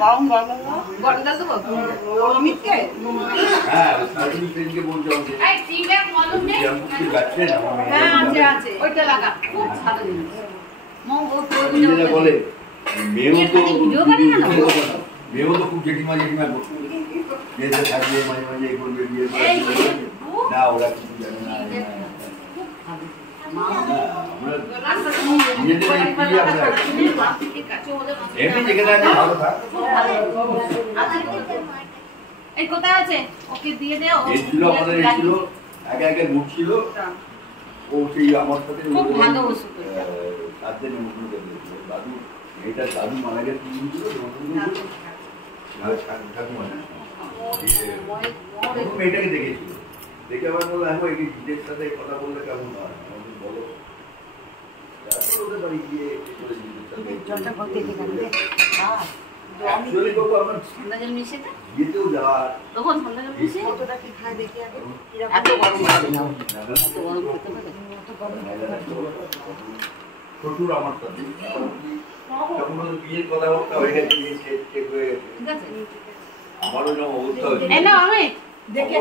গরম গরম গরম দাও তো অমিতকে হ্যাঁ সার্ভিস ট্রেনকে বলতে হবে এই টিমে মলম নেই হ্যাঁ আছে আছে ওইটা লাগা খুব ভালো জিনিস মো ও প্রয়োজন বলে মেও তো ভিডিও বানাই না মেও তো খুব জেঠিমা করছে যেটা থাকবে মাঝে মাঝে এই করবে বিয়ে না ওরা কিছু জানে না এই কোথায় আছে ওকে দিয়ে দাও আগে আগে ঘুরছিল ও সেই আমার সাথে খুব ভালো ওষুধ তাদের দাদু এটা দাদু মারা গেছে মেয়েটাকে দেখেছিল দেখে আবার বললো এখন এই জিতের সাথে কথা বললে কেমন হয় বলো ওদের বাড়ি গিয়ে জলটা ভর্তি থেকে গেল অ্যাকচুয়ালি বাবু আমার ঠান্ডা জল মিশে না যেতেও যাওয়ার তখন ঠান্ডা জল মিশে কতটা কি খায় দেখি আগে এত গরম লাগে না এত গরম খেতে পারে এত গরম ছোটুর আমার সাথে তখন ওদের বিয়ের কথাবার্তা হয়ে গেছে চেক হয়ে গেছে ঠিক আছে আমারও যেমন অবস্থা হয়েছে এই না আমি দেখে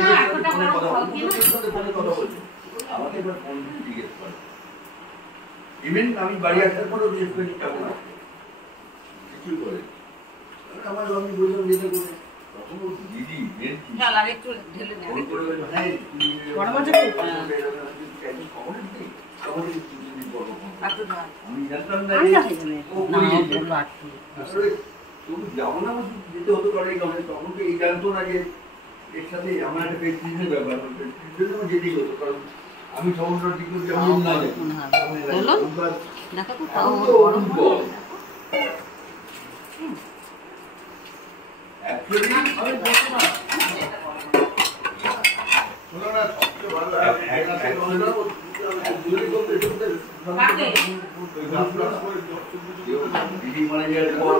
না এতটা গরম কথা খাও কি বলছে আমাকে এবার ফোন দিয়ে জিজ্ঞেস করে ইভেন আমি বাড়ি আসার পরেও জিজ্ঞেস করি কেমন আছে কিছু করে আমার আমি বললাম যেটা করে তখন ও দিদি বেঞ্চি চল আর একটু ঢেলে নে ফোন করে হ্যাঁ গরম আছে আমি জানতাম না তুমি যাবো না যেতে হতো কারণ তখন তো এই জানতো না যে এর সাথে আমার একটা প্রেসক্রিপশনের ব্যাপার যেতেই হতো কারণ আমি সমস্ত ঠিক করতে না দেখো তো তাও গরম বল অ্যাকচুয়ালি আমি বলছি না শোনো না সবচেয়ে ভালো দিদি মানে যাওয়ার পর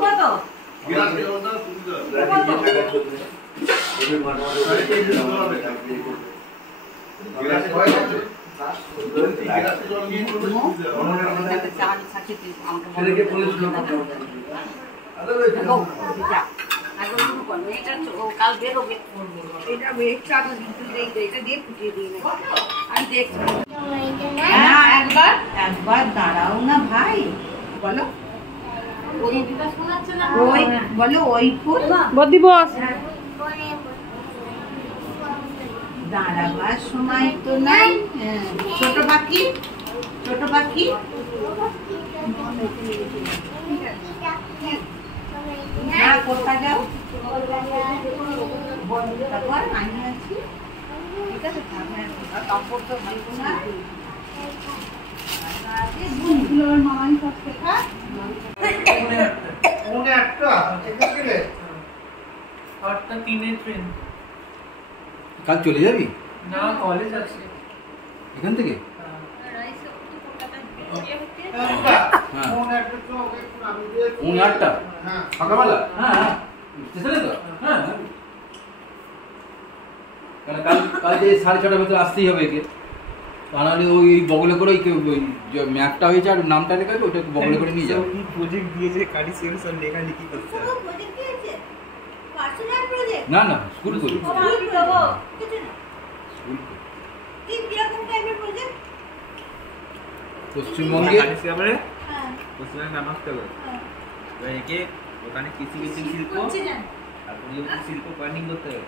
কাল বেরোবে এটা এটা দিয়ে ফুটিয়ে দিই আমি দেখছি একবার একবার দাঁড়াও না ভাই বলো ওই বলো ওই ফুল দিবস দাঁড়াবার সময় তো নাই ছোট পাখি কোথায় যাও তারপর আমি আছি ঠিক আছে কাপড় তো ভালো না মামাই সব শেখা কাল চলে যাবি না কলেজ আছে এখান থেকে সকালবেলা হ্যাঁ স্টেশনে তো হ্যাঁ কারণ কাল যে 6:30টার ভিতরে আসতেই হবে একে তাহলে ওই বগলে করে ওই ম্যাপটা হয়েছে আর নামটা লেখা আছে ওটা বগলে করে নিয়ে যাবে প্রজেক্ট দিয়েছে কারি সেকশন লেখালেখি করতে হবে না না স্কুল করি পশ্চিমবঙ্গে পশ্চিমবঙ্গে নামাজতে হবে একে ওখানে কৃষি শিল্প আর শিল্প প্ল্যানিং করতে হবে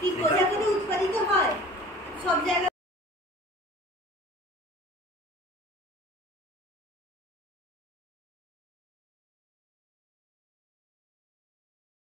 কি কোথা থেকে উৎপাদিত হয় সব জায়গায়